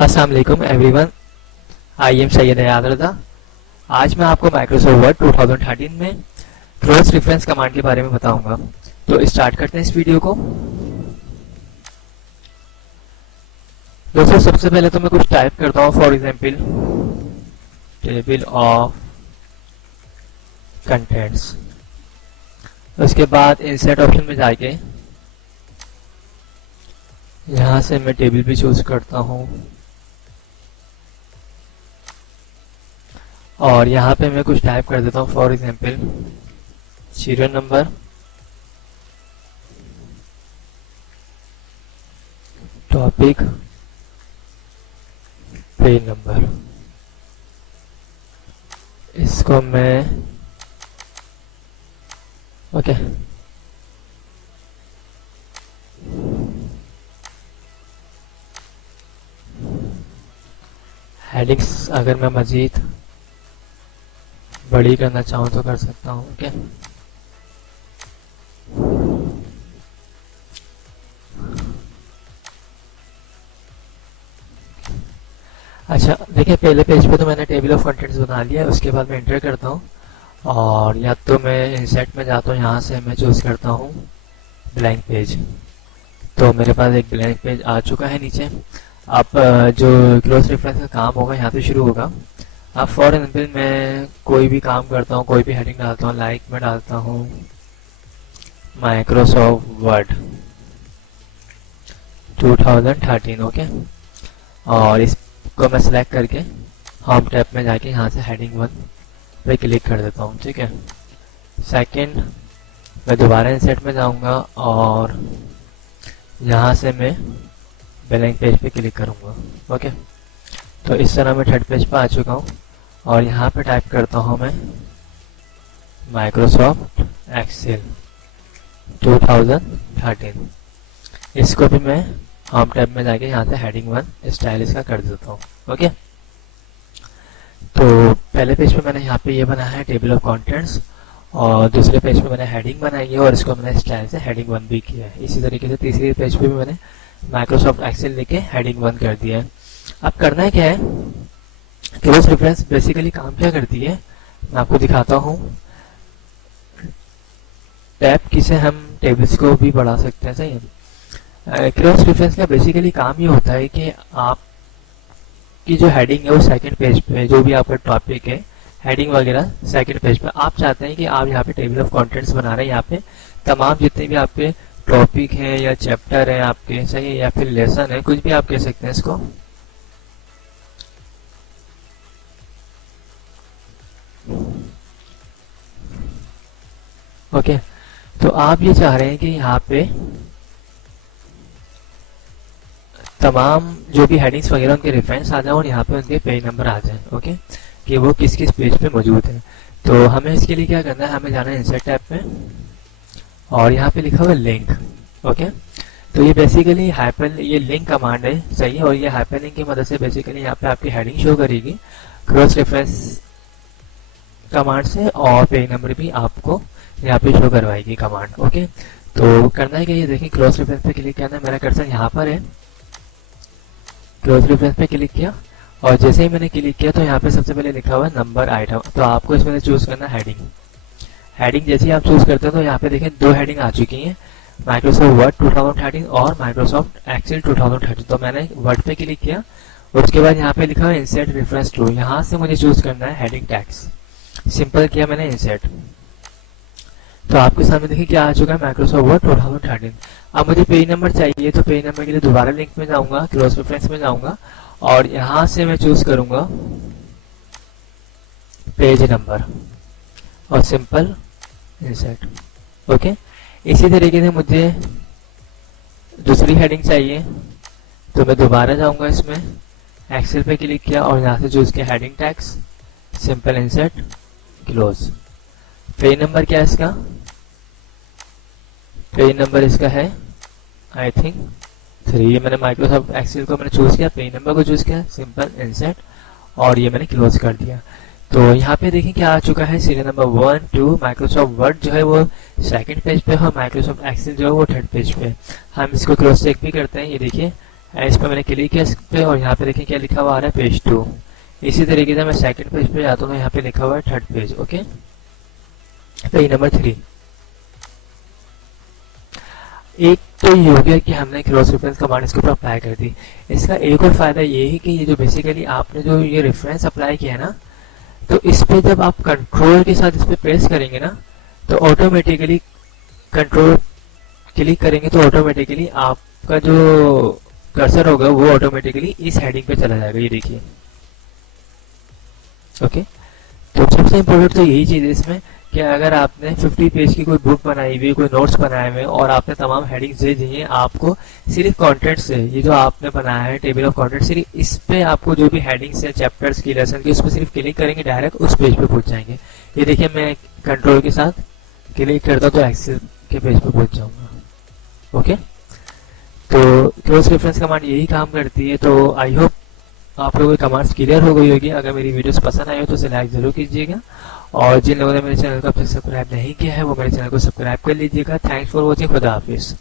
अस्सलाम वालेकुम everyone, I am Syed हयात रज़ा। आज मैं आपको माइक्रोसॉफ्ट वर्ड 2013 में क्रॉस रेफरेंस कमांड के बारे में बताऊंगा। तो स्टार्ट करते हैं इस वीडियो को। दोस्तों, सबसे पहले तो मैं कुछ टाइप करता हूँ, for example table of contents. उसके बाद इंसर्ट ऑप्शन में जाके यहाँ से मैं टेबल भी चूज करता हूँ और यहाँ पे मैं कुछ टाइप कर देता हूँ, for example serial number, topic, page number. इसको मैं ओके हेडिंग्स अगर मैं मजीद बड़ी करना चाहूँ तो कर सकता हूँ। ओके, अच्छा देखिए, पहले पेज पे तो मैंने टेबल ऑफ कंटेंट्स बना लिया है। उसके बाद मैं एंटर करता हूँ और या तो मैं इंसर्ट में जाता हूँ, यहाँ से मैं चूज करता हूँ ब्लैंक पेज। तो मेरे पास एक ब्लैंक पेज आ चुका है नीचे। अब जो क्रॉस रेफरेंस का काम होगा यहाँ से शुरू होगा। अब फॉर एग्जाम्पल मैं कोई भी काम करता हूँ, कोई भी हेडिंग डालता हूँ, लाइक मैं डालता हूँ माइक्रोसॉफ्ट वर्ड 2013। ओके, और इसको मैं सिलेक्ट करके होम टैब में जाके यहाँ से हेडिंग 1 पे क्लिक कर देता हूँ। ठीक है, सेकंड मैं दोबारा इंसर्ट में जाऊँगा और यहाँ से मैं ब्लैंक पेज पे क्लिक करूँगा। ओके, तो इस तरह मैं थर्ड पेज पर आ चुका हूँ और यहाँ पे टाइप करता हूँ मैं माइक्रोसॉफ्ट एक्सेल 2013। इसको भी मैं होम टैब में जाके यहाँ से हेडिंग 1 स्टाइल इसका कर देता हूँ। ओके, तो पहले पेज पे मैंने यहाँ पे ये बनाया है टेबल ऑफ कंटेंट्स और दूसरे पेज पे मैंने हेडिंग बनाई है और इसको मैंने स्टाइल से हेडिंग 1 भी किया है। इसी तरीके से तीसरे पेज पे भी मैंने माइक्रोसॉफ्ट एक्सेल लेके हेडिंग 1 कर दिया है। अब करना है क्या है, क्रॉस रेफरेंस बेसिकली काम क्या करती है मैं आपको दिखाता हूँ। टैब की से हम टेबल्स को भी बढ़ा सकते हैं। सही है, क्रॉस रेफरेंस का बेसिकली काम ये होता है कि आप की जो हेडिंग है वो सेकंड पेज पे, जो भी आपका टॉपिक है, हेडिंग वगैरह सेकंड पेज पे आप चाहते हैं कि आप यहाँ पे टेबल ऑफ कंटेंट्स बना रहे हैं। यहाँ पे तमाम जितने भी आपके टॉपिक हैं या चैप्टर हैं आपके, सही है, या फिर लेसन है, कुछ भी आप कह सकते हैं इसको। ओके, तो आप ये चाह रहे हैं कि यहाँ पे तमाम जो भी हेडिंग्स वगैरह उनके रेफरेंस आ जाए और यहाँ पे उनके पेज नंबर आ जाए। ओके, कि वो किस किस पेज पे मौजूद है। तो हमें इसके लिए क्या करना है, हमें जाना है इंसर्ट टैब में और यहाँ पे लिखा हुआ है लिंक। ओके, तो ये बेसिकली ये लिंक कमांड है। सही है, और ये हाइपरलिंक की मदद से बेसिकली यहाँ पे आपकी हेडिंग शो करेगी क्रॉस रेफरेंस कमांड से और पेज नंबर भी आपको यहाँ पे शो करवाएगी कमांड। ओके, तो करना है कि ये देखिए क्रॉस रेफरेंस पे क्लिक करना है। मेरा कर्सर यहाँ पर है, क्रॉस रेफरेंस पे क्लिक किया और जैसे ही मैंने क्लिक किया तो यहाँ पे सबसे पहले लिखा हुआ है नंबर आइटम। तो आपको इसमें चूज करना है हेडिंग। हेडिंग जैसे ही आप चूज करते हैं तो यहाँ पे देखें दो हेडिंग आ चुकी हैं, माइक्रोसॉफ्ट वर्ड 2013 और माइक्रोसॉफ्ट एक्सेल 2013। तो मैंने वर्ड पे क्लिक किया, उसके बाद यहाँ पे लिखा हुआ है इंसर्ट रेफरेंस टू। यहाँ से मुझे चूज करना है हेडिंग टैग्स। सिंपल किया मैंने इंसर्ट, तो आपके सामने देखिए क्या आ चुका है, माइक्रोसॉफ्ट वर्ड 2013। अब मुझे पेज नंबर चाहिए, तो पेज नंबर के लिए दोबारा लिंक में जाऊंगा, क्रॉस रेफरेंस में जाऊंगा और यहाँ से मैं चूज करूंगा पेज नंबर और सिंपल इंसर्ट। ओके, इसी तरीके से मुझे दूसरी हेडिंग चाहिए, तो मैं दोबारा जाऊंगा इसमें, एक्सेल पे क्लिक किया और यहाँ से चूज किया heading tags, simple insert, close. Page number क्या है इसका, पेज नंबर इसका है आई थिंक 3। ये मैंने माइक्रोसॉफ्ट एक्सेल को मैंने चूज किया, पेज नंबर को चूज किया, सिंपल इंसर्ट और ये मैंने क्लोज कर दिया। तो यहाँ पे देखिए क्या आ चुका है, सीरियल नंबर 1 2। माइक्रोसॉफ्ट वर्ड जो है वो सेकंड पेज पे है, माइक्रोसॉफ्ट एक्सेल जो है वो थर्ड पेज पे। हम इसको क्रॉस चेक भी करते हैं। ये देखिए इस पर मैंने क्लिक किया इस पे और यहाँ पे देखें क्या लिखा हुआ आ रहा है, पेज 2। इसी तरीके से मैं सेकंड पेज पे जाता हूँ, यहाँ पे लिखा हुआ है third page. Okay, page number 3। एक तो ये हो गया कि हमने क्रॉस रेफरेंस कमांड इसके ऊपर अप्लाई कर दी। इसका एक और फायदा ये है कि ये जो बेसिकली आपने जो ये रेफरेंस अप्लाई किया है ना, तो इस पे जब आप कंट्रोल के साथ इस पे प्रेस करेंगे ना, तो ऑटोमेटिकली कंट्रोल क्लिक करेंगे तो ऑटोमेटिकली आपका जो कर्सर होगा वो ऑटोमेटिकली इस हेडिंग पे चला जाएगा। ये देखिए। ओके, तो सबसे इम्पोर्टेंट तो यही चीज़ है इसमें कि अगर आपने 50 पेज की कोई बुक बनाई हुई, कोई नोट्स बनाए हुए और आपने तमाम हेडिंग्स दे दी हैं, आपको सिर्फ कंटेंट से, ये जो आपने बनाया है टेबल ऑफ कंटेंट, सिर्फ इस पे आपको जो भी हेडिंग्स है चैप्टर्स की, लेसन की, उस पर सिर्फ क्लिक करेंगे, डायरेक्ट उस पेज पे पहुंच जाएंगे। ये देखिए, मैं कंट्रोल के साथ क्लिक करता तो एक्सेल के पेज पे पहुंच जाऊंगा। ओके, तो क्रॉस रेफरेंस कमांड यही काम करती है। तो आई होप आप लोगों की कमांड्स क्लियर हो गई होगी। अगर मेरी वीडियोस पसंद आई हो तो इसे लाइक जरूर कीजिएगा, और जिन लोगों ने मेरे चैनल को अब तक सब्सक्राइब नहीं किया है वो मेरे चैनल को सब्सक्राइब कर लीजिएगा। Thanks for watching. खुदा हाफिज़।